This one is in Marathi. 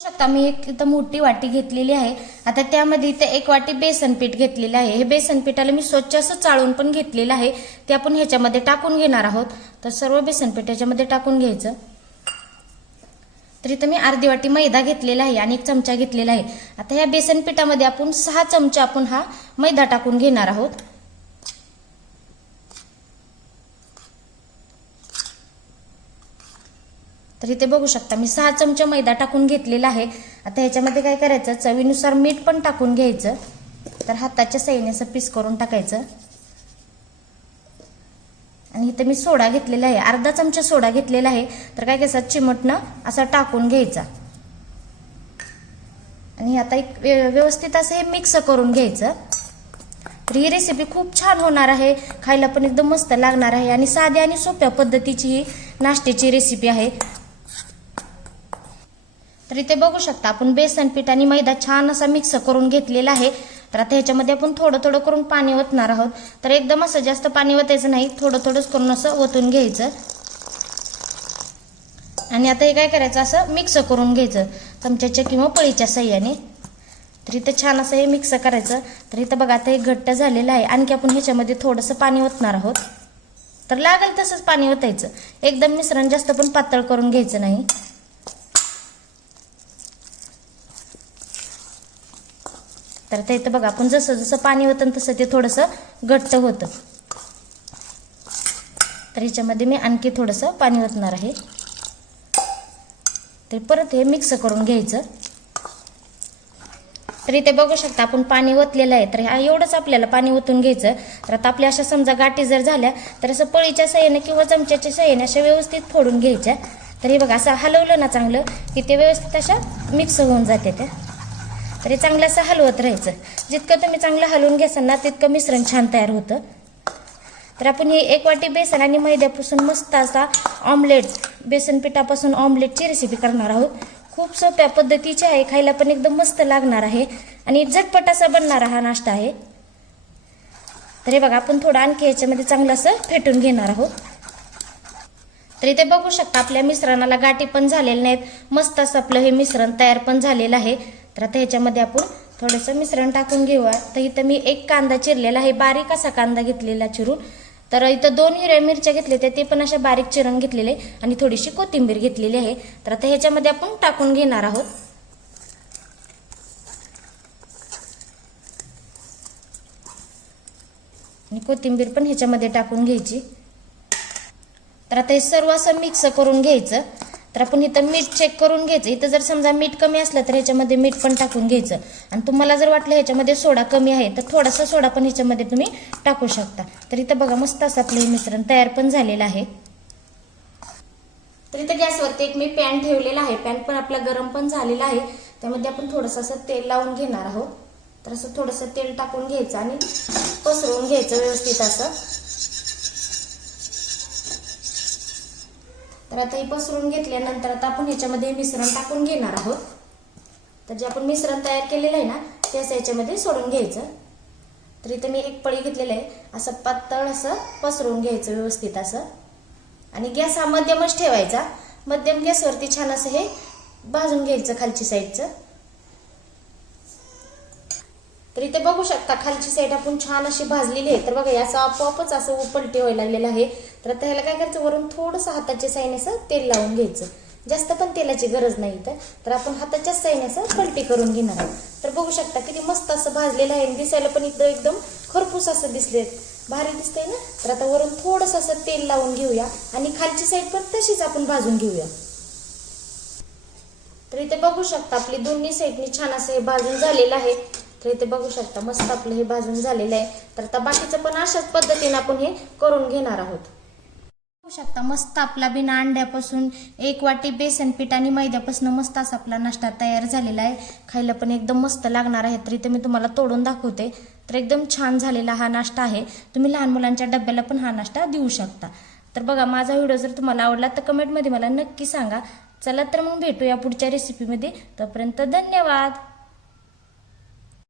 शकता मी एक इथं मोठी वाटी घेतलेली आहे। आता त्यामध्ये इथे एक वाटी बेसन पीठ घेतलेलं आहे। हे बेसन पीठाला मी स्वच्छ असं चाळून पण घेतलेलं आहे, ते आपण ह्याच्यामध्ये टाकून घेणार आहोत। तर सर्व बेसन पीठ ह्याच्यामध्ये टाकून घ्यायचं। तर इथं मी अर्धी वाटी मैदा घेतलेला आहे आणि 1 चमचा घेतलेला आहे। आता ह्या बेसन पिठामध्ये आपण 6 चमचे आपण हा मैदा टाकून घेणार आहोत। तर इथे बघू शकता मी 6 चमचे मैदा टाकून घेतलेला आहे। आता ह्याच्यामध्ये काय करायचं, चवीनुसार मीठ पण टाकून घ्यायचं। तर हाताच्या साहाय्याने असं पीस करून टाकायचं। आणि इथे मी सोडा घेतलेला आहे, अर्धा चमचा सोडा घेतलेला आहे। तर काय करायचं, चिमटनं असा टाकून घ्यायचा आणि आता एक व्यवस्थित असं हे मिक्स करून घ्यायचं। तर ही रेसिपी खूप छान होणार आहे, खायला पण एकदम मस्त लागणार आहे आणि साध्या आणि सोप्या पद्धतीची ही नाश्त्याची रेसिपी आहे। तर इथे बघू शकता आपण बेसन पीठ आणि मैदा छान असा मिक्स करून घेतलेला आहे। तर आता ह्याच्यामध्ये आपण थोडं थोडं करून पाणी ओतणार आहोत। तर एकदम असं जास्त पाणी ओतायचं नाही, थोडं थोडंच करून असं ओतून घ्यायचं आणि आता हे काय करायचं, असं मिक्स करून घ्यायचं चमच्याच्या किंवा पळीच्या साहाय्याने। तर इथे छान असं हे मिक्स करायचं। तर इथं बघा आता हे घट्ट झालेलं आहे, आणखी आपण ह्याच्यामध्ये थोडंसं पाणी ओतणार आहोत। तर लागेल तसंच पाणी ओतायचं, एकदम मिश्रण जास्त पण पातळ करून घ्यायचं नाही। तर ते इथं बघा आपण जसं जसं पाणी ओतन तसं ते थोडंसं घट्ट होतं। तर ह्याच्यामध्ये मी आणखी थोडंसं पाणी ओतणार आहे। तर परत हे मिक्स करून घ्यायचं। तर इथे बघू शकता आपण पाणी ओतलेलं आहे। तर एवढंच आपल्याला पाणी ओतून घ्यायचं। तर आता आपल्या अशा समजा गाठी जर झाल्या तर असं पळीच्या साहाय्याने किंवा चमच्याच्या साहाय्याने अशा व्यवस्थित फोडून घ्यायच्या। तर हे बघा असं हलवलं ना चांगलं की ते व्यवस्थित अशा मिक्स होऊन जाते त्या। तर हे चांगलं असं हलवत राहायचं, जितकं तुम्ही चांगलं हलवून घ्याल ना तितकं मिश्रण छान तयार होतं। तर आपण ही 1 वाटी बेसन आणि मैद्यापासून मस्त असा ऑमलेट, बेसन पिठापासून ऑमलेटची रेसिपी करणार आहोत। खूप सोप्या पद्धतीची आहे, खायला पण एकदम मस्त लागणार आहे आणि झटपट असा बनणारा हा नाश्ता आहे। तर हे बघा आपण थोडं आणखी ह्याच्यामध्ये चांगलं असं फेटून घेणार आहोत। तर इथे बघू शकता आपल्या मिश्रणाला गाठी पण झालेल्या नाहीत, मस्त असं आपलं हे मिश्रण तयार पण झालेलं आहे। तर आता ह्याच्यामध्ये आपण थोडंसं मिश्रण टाकून घेऊया। तर इथं मी 1 कांदा चिरलेला आहे, बारीक असा कांदा घेतलेला चिरून। तर इथं 2 हिरव्या मिरच्या घेतल्या ते पण अशा बारीक चिरून घेतलेले आणि थोडीशी कोथिंबीर घेतलेली आहे। तर आता ह्याच्यामध्ये आपण टाकून घेणार आहोत। आणि कोथिंबीर पण ह्याच्यामध्ये टाकून घ्यायची। तर आता हे सर्व असं मिक्स करून घ्यायचं। तर आपण इथं मीठ चेक करून घ्यायचं, इथं जर समजा मीठ कमी असलं तर ह्याच्यामध्ये मीठ पण टाकून घ्यायचं आणि तुम्हाला जर वाटलं ह्याच्यामध्ये सोडा कमी आहे तर थोडासा सोडा पण ह्याच्यामध्ये तुम्ही टाकू शकता। तर इथं बघा मस्त असं आपलं हे मिश्रण तयार पण झालेलं आहे। तर इथं गॅसवरती एक मी पॅन ठेवलेला आहे, पॅन पण आपला गरम पण झालेला आहे। त्यामध्ये आपण थोडंसं असं तेल लावून घेणार आहोत। तर असं थोडंसं तेल टाकून घ्यायचं आणि पसरवून घ्यायचं व्यवस्थित असं। तर आता हे पसरून घेतल्यानंतर आता आपण ह्याच्यामध्ये मिश्रण टाकून घेणार आहोत। तर जे आपण मिश्रण तयार केलेलं आहे ना ते असं ह्याच्यामध्ये सोडून घ्यायचं। तर इथे मी 1 पळी घेतलेलं आहे, असं पातळ असं पसरून घ्यायचं व्यवस्थित असं आणि गॅस हा मध्यमच ठेवायचा। मध्यम गॅसवरती छान असं हे भाजून घ्यायचं खालची साईडचं। तर इथे बघू शकता खालची साईड आपण छान अशी भाजलेली आहे। तर बघा याचं आपोआपच असं पलटी व्हायला लागलेलं आहे। तर आता ह्याला काय करायचं, वरून थोडंसं हाताच्या साहाय्याने असं तेल लावून घ्यायचं, जास्त पण तेलाची गरज नाही इथं। तर आपण हाताच्या साहाय्याने असं पलटी करून घेणार आहोत। तर बघू शकता किती मस्त असं भाजलेलं आहे, दिसायला पण इथं एकदम खरपूस असं दिसले, भारी दिसतंय ना। तर आता वरून थोडंसं असं तेल लावून घेऊया आणि खालची साईड पण तशीच आपण भाजून घेऊया। तर इथे बघू शकता आपली दोन्ही साईडनी छान असं हे भाजून झालेलं आहे। तर इथे बघू शकता मस्त आपलं हे भाजून झालेलं आहे। तर आता बाकीचं पण अशाच पद्धतीने आपण हे करून घेणार आहोत। बघू शकता मस्त आपला बिना अंड्यापासून 1 वाटी बेसन पीठ आणि मैद्यापासून मस्त असा आपला नाश्ता तयार झालेला आहे, खायला पण एकदम मस्त लागणार आहे। तर इथे मी तुम्हाला तोडून दाखवते। तर एकदम छान झालेला हा नाश्ता आहे, तुम्ही लहान मुलांच्या डब्याला पण हा नाश्ता देऊ शकता। तर बघा माझा व्हिडिओ जर तुम्हाला आवडला तर कमेंटमध्ये मला नक्की सांगा। चला तर मग भेटूया पुढच्या रेसिपीमध्ये, तोपर्यंत धन्यवाद।